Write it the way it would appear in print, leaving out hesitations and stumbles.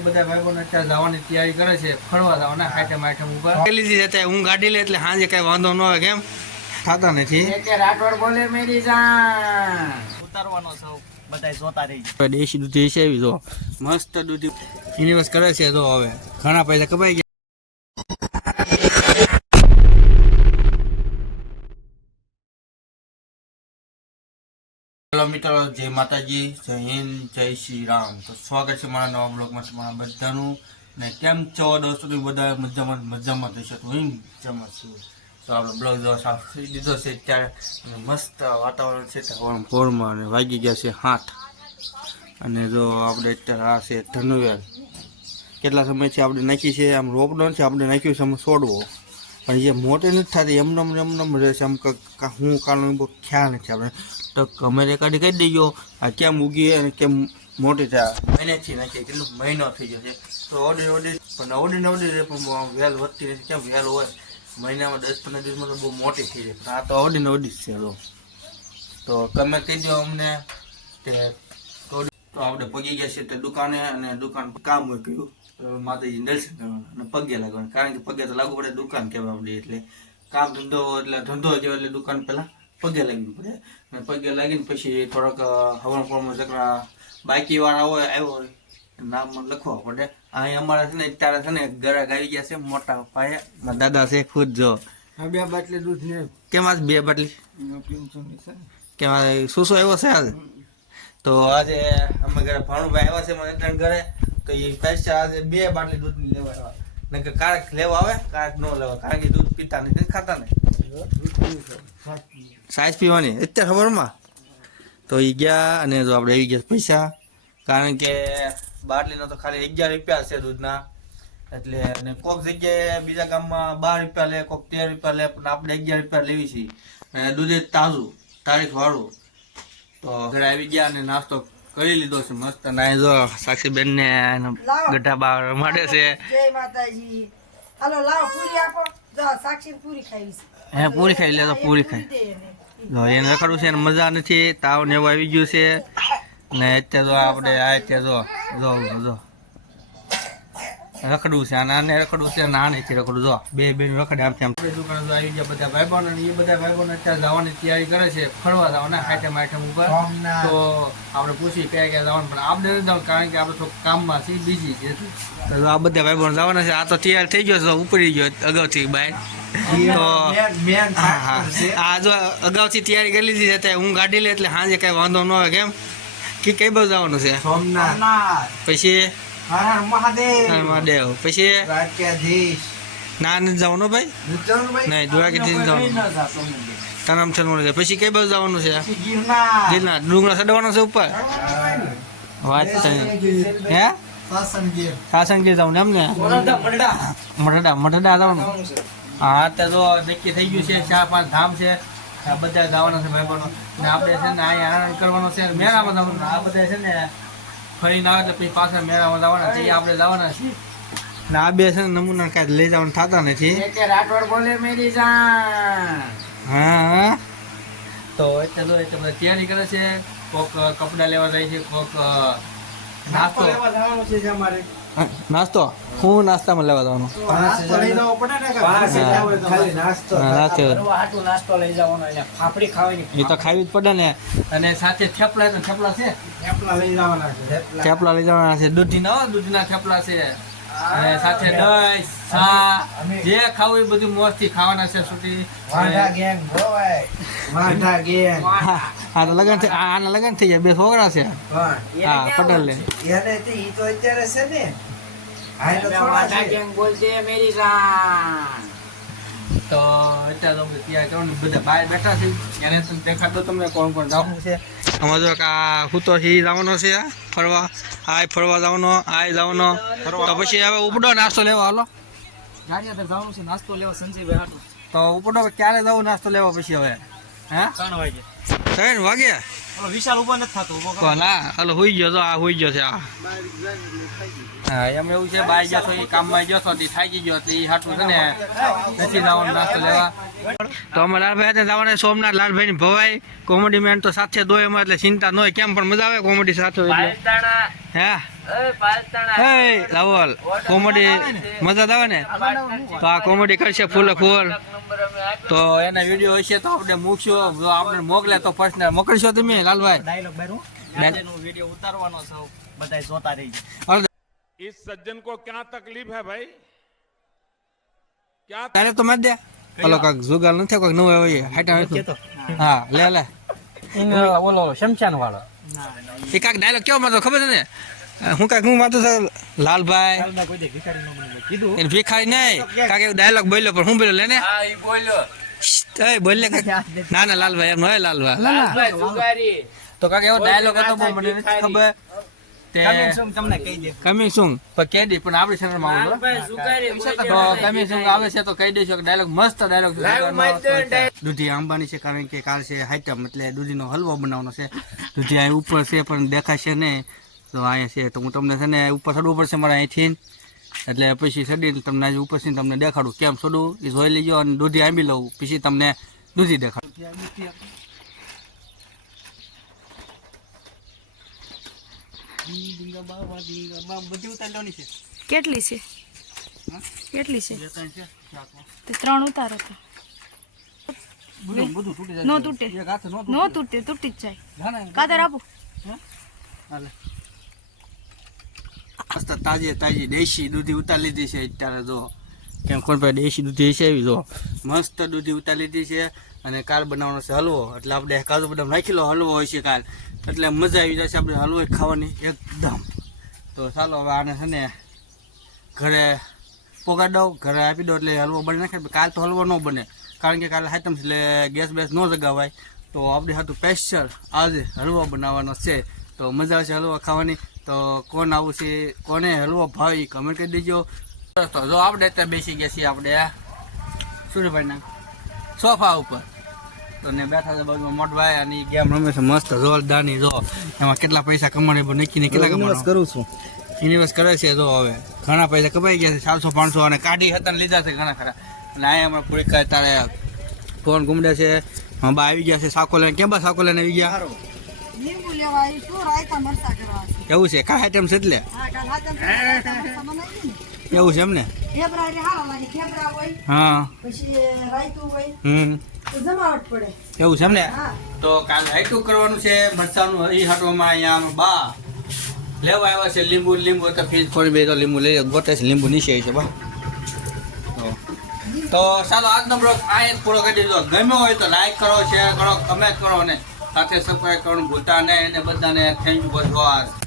એ બધા ભાઈબંધો અત્યારે જવાની તૈયારી કરે છે, ફરવા જવાના આઈટમ ઉપર લીધી છે. હું ગાડી લે એટલે સાંજે કઈ વાંધો ન આવે, કેમ થતા નથી. રાઠોડ બોલે મેરી જાન ઉતારવાનો સૌ બધા જોતા રહી. દેશી દૂધી છે એવી જો મસ્ત દૂધી ઇન્વેસ્ટ કરે છે. જો હવે ઘણા પૈસા કમાઈ ગયા. હેલો મિત્રો, જય માતાજી, જય હિન્દ, જય શ્રી રામ. તો સ્વાગત છે મારા નવા બ્લોગમાં તમારા બધાનું. ને કેમ છો દોસ્તો? બધા મજામાં થશે તો હું મજામાં છું. તો આપણે બ્લોગ જો સાફ કરી દીધો છે અત્યારે, અને મસ્ત વાતાવરણ છે પોરમાં, અને વાગી ગયા છે 7. અને જો આપણે અત્યારે આ છે ધનુવેલ. કેટલા સમયથી આપણે નાખી છે, આમ રોપડો છે આપણે નાખ્યું છે, આમ છોડવો, પણ જે મોટી નથી થતી, એમનેમ રહે છે. આમ હું કારણ બહુ ખ્યાલ નથી આપણે. તો કમેરે કાઢી કહી દઈજો આ કેમ ઉગી અને કેમ મોટી થાય. મહિનેથી નાખીએ, કેટલું મહિનો થઈ ગયો છે. તો ઓડી પણ ઓડી રહે, પણ વેલ વધતી નથી. કેમ વેલ હોય મહિનામાં 10-15 દિવસમાં તો બહુ મોટી થઈ જાય. આ તો ઓડી જ છે. તો તમે કહીજો અમને તે. તો આપણે પગી ગયા છીએ તે દુકાને, અને દુકાન કામ હોય કહ્યું માતાજી દર્શન કરવાનું અને પગે લાગવાનું. કારણ કે પગે તો લાગુ પડે, દુકાન કહેવા આપણી એટલે કામ ધંધો એટલે ધંધો કહેવાય, એટલે દુકાન પહેલાં પગે લાગવું પડે. અને પગે લાગીને પછી થોડાક હવન જકરા બાઇકીવાળા હોય આવ્યો હોય નામ લખવા પડે. અહીં અમારે છે ને અત્યારે છે ને ગરાક આવી ગયા છે મોટા પાયે. દાદા છે ખુદ જો 2 બાટલી દૂધ ને. કેમ આજ 2 બાટલી કેમ શું આવ્યો છે આજે? તો આજે અમે ઘરે ભાણુભાઈ આવ્યા છે મને ત્રણ ઘરે. તો એ પૈસા આજે 2 બાટલી દૂધ ની લેવા આવ્યા. ને કે કારક લેવા આવે, કારક ન લેવા, કારણ કે દૂધ પીતા નથી, ખાતા ને સાઈઝ પીવાની અત્યારે ખબરમાં. તો એ ગયા, અને જો આપણે આવી ગયા પૈસા, કારણ કે બાટલીનો તો ખાલી 11 રૂપિયા છે દૂધના. એટલે અને કોઈક જગ્યાએ બીજા ગામમાં 12 રૂપિયા લે, કોઈક 13 રૂપિયા લે, પણ આપણે 11 રૂપિયા લેવી છીએ. અને દૂધ તાજું તારીખ વાળું. તો ઘરે આવી ગયા અને નાસ્તો કરી લીધો છે મસ્ત. ના જો સાક્ષીબેન ને ગઢા બા રમાડે છે. જય માતાજી. હાલો લાવો પૂરી આપો. જો સાક્ષી પૂરી ખાઈ છે. હે પૂરી ખાઈ લે તો પૂરી ખાઈ. જો એને રખડવું છે, એને મજા નથી, તાવ ને એવું આવી ગયું છે. ને અત્યારે જો આપણે આ અત્યારે જો રખડવું છે, આને રખડવું છે, નાનેથી રખડવું. જો બે રખડે આમથી આમ. દુકાન જો આવી ગયા બધા ભાઈબંધો, અને એ બધા ભાઈબંધો અત્યારે જવાની તૈયારી કરે છે, ફરવા જવાના આઈટમ ઉપર. તો આપણે પૂછી ક્યાં જવાનું, પણ આપણે નથી જવાનું, કારણ કે આપણે થોડું કામમાં છીએ, બીજી છે. તો આ બધા ભાઈબંધો જવાના છે. આ તો તૈયાર થઈ ગયો છે, ઉપડી ગયો અગાઉથી બાય. તો આ જો અગાઉથી તૈયારી કરી લીધી છે. હું ગાડી લે એટલે સાંજે કઈ વાંધો ન આવે, કેમ કે કઈ બાજુ જવાનું છે? સોમનાથ. પછી મહાદેવ. પછી ના નથી જવાનું ભાઈ, નહીં દ્વારકાધીશ જવાનું, તનામ થવાનું છે. પછી કઈ બાજુ જવાનું છે? ગિરનાર. ડુંગરા ચડવાનો છે ઉપર. વાત હે સાસણગીર જવાનું એમ ને? મઢડા જવાનું. હા ત્યાં જો નક્કી થઈ ગયું છે, 4-5 ધામ છે, બધા જવાના છે ભાઈબંધો. ને આપણે છે ને અહીંયા આનંદ કરવાનો છે, મેળામાં જવાનું. આ બધા છે ને ફરીને આવે એટલે પછી પાછા મેળામાં જવાના છે, આપણે જવાના છીએ. ને આ બે છે ને નમૂના કાંઈ લઈ જવાનું થતા નથી. રાઠોડ બોલે મેરી જાન. હા તો એટલે બધા તૈયારી કરે છે. કોક કપડાં લેવા જાય છે, કોક નાસ્તો લેવા જવાનું છે અમારે. નાસ્તો હું નાસ્તામાં લેવા જવાનું? નાસ્તો લઈ જવો પડે ને, નાસ્તો લઈ જવાનો, ફાફડી ખાવાની, એ તો ખાવી જ પડે ને. અને સાથે થેપલા છે, થેપલા લઈ જવાના છે. થેપલા લઈ જવાના છે, દૂધીના થેપલા છે. અને સાથે દહીં, છા, જે ખાવું એ બધું મોજથી ખાવાના છે. સુટી હા તો લગન આના લગન થઈ જાય, 2 છોકરા છે. હા પટેલ લે તો અત્યારે તૈયાર કરવાનું, બધા બહાર બેઠા છે. એને દેખાડો તમને કોણ જવાનું છે. અમારે જો આ હુતો જવાનો છે ફરવા, આ ફરવા જવાનો, આ જવાનો. તો પછી હવે ઉપડો નાસ્તો લેવા. હાલો જવાનું છે નાસ્તો લેવા સંજયભાઈ. તો ઉપડો ક્યારે જવું નાસ્તો લેવા? પછી હવે હે 3 વાગે. 3 વાગે વિશાલ ઉભો નથી થતો. ના હાલો હોઈ ગયો તો આ હોઈ ગયો છે. હા એમ એવું છે, બાય ગયો તો એ કામમાં ગયો તો થાકી ગયો તો એ હાટું છે ને નથી જવાનું નાસ્તો લેવા. તો અમે લાલભાઈ જવાના સોમનાથ. લાલભાઈ ની ભવાઈ કોમેડી મેન તો સાથે દોય એમાં, એટલે ચિંતા ન હોય. કેમ પણ મજા આવે કોમેડી સાથે એટલે. હે હે રાવલ કોમેડી મજા આવે ને તો આ કોમેડી કરશે ફૂલે ફૂલ તો એના વિડીયો હશે તો આપણે મૂકશું જો આપણે મોકલે તો પર્સનલ મોકલશો તમે લાલભાઈ ડાયલોગ બારું નો વિડિયો ઉતારવાનો સૌ બધાય જોતા રહીજો इस सज्जन को क्या तकलीफ है भाई क्या તારે તો મત દે ઓલો કાક જુગાલ નથી કોઈક નવો હોય હાટા હા લે લે ઓલો શમશાન વાળો એ કાક ડાયલોગ કેવો મારતો ખબર છે ને હું કાક હું મારતો લાલભાઈ કોઈ દે ભિખારી નો બને કીધું એને ભીખાઈ નહીં કાક એવું ડાયલોગ બોલ્યો પણ હું બોલ્યો લે ને હા ઈ બોલ્યો એ બોલ લે કાક ના ના લાલભાઈ એમ હોય લાલભાઈ સુગારી તો કાક એવો ડાયલોગ હતો પણ મને નથી ખબર તે કમિંગ સૂન તમને કહી દે કમિંગ શું પણ કેડી પણ આપણી ચેનલમાં આવે તો કમિંગ શું આવે છે તો કહી દઈશું કે ડાયલોગ મસ્ત ડાયલોગ દૂધી આંબાની છે કારણ કે કાલ છે આઈટમ એટલે દૂધીનો હલવો બનાવવાનો છે દૂધી અહીં ઉપર છે પણ દેખાશે નહીં તો અહીંયા છે તો હું તમને છે ને ઉપર ચડવું પડશે મારા અહીંથી એટલે પછી ચડીને તમને આજે ઉપરથી તમને દેખાડું કેમ ચડવું એ જોઈ લેજો અને દૂધી આંબી લઉં પછી તમને દૂધી દેખાડું બધી ઉતારી લેવાની છે કેટલી છે કેટલી છે તે 3 ઉતારો તો બધું તૂટી જાય નો તૂટે એક હાથે નો તૂટે તૂટી જ જાય કાદર આપો હાલે મસ્ત તાજી તાજી દેશી દૂધી ઉતારી લીધી છે અત્યારે જો કેમ કોણ ભાઈ દેશી દૂધી છે એવી જો મસ્ત દૂધી ઉતારી લીધી છે અને કાલ બનાવવાનો છે હલવો એટલે આપણે કાજુ બદામ નાખી લો હલવો હોય છે કાલ એટલે મજા આવી જશે આપણે હલવો ખાવાની એકદમ તો ચાલો હવે આને છે ને ઘરે પોગાડી દઉં ઘરે આપી દો એટલે હલવો બની નાખે કાલ તો હલવો ન બને કારણ કે કાલે હાથમ એટલે ગેસ બેસ ન જગાવાય તો આપણે હાથું સ્પેશિયલ આજે હલવો બનાવવાનો છે તો મજા આવશે હલવો ખાવાની તો કોણ આવું છે કોને હલવો ભાવી કમેન્ટ કરી દેજો તો જો આપણે અત્યારે બેસી ગયા છીએ આપણે સૂર્યભાઈના સોફા ઉપર તો ને બેઠા છે બાજુમાં મોટભાઈ અને ગેમ રમે છે મસ્ત જોરદારની જો એમાં કેટલા પૈસા કમાણે પણ નક્કી ને કેટલા કમાણ કરું છું ઇન્વેસ્ટ કરે છે જો હવે ઘણા પૈસા કમાઈ ગયા છે 400-500 અને કાઢી હતા ને લીધા છે ઘણા ખરા અને અહીંયા હમણાં પૂરી કાંઈ તારે ફોન ઘૂમડે છે બા આવી ગયા છે સાકો લઈને કેમ બા સાકો લઈને આવી ગયા લીંબુ લેવા આવી શું રાયતા મરચા કરવા છે એવું છે કાંઈ આઈટમ છે એટલે હા કાલ હાથમ રાયતા મરચાં બનાવી ને એવું છે એમ ને ખેબરા રે હારા લાગે ખેબરા હોય હા પછી રાયતું હોય તો જમાવટ પડે એવું છે એમ ને હા તો કાલે હાઈટું કરવાનું છે મરચાનું એ હાટવામાં અહીંયા બા લેવા આવ્યા છે લીંબુ તો ફીજ ખોરી બે તો લીંબુ લઈ ગોતે છે લીંબુ નીચે છે બા તો ચાલો આજનો બ્લોગ આ એક પૂરો કરી દીધો ગમ્યો હોય તો લાઈક કરો શેર કરો કમેન્ટ કરો અને સાથે સબસ્ક્રાઈબ કરવાનું ભૂલતા નહીં અને બધાને થેન્ક યુ ફોર વોચ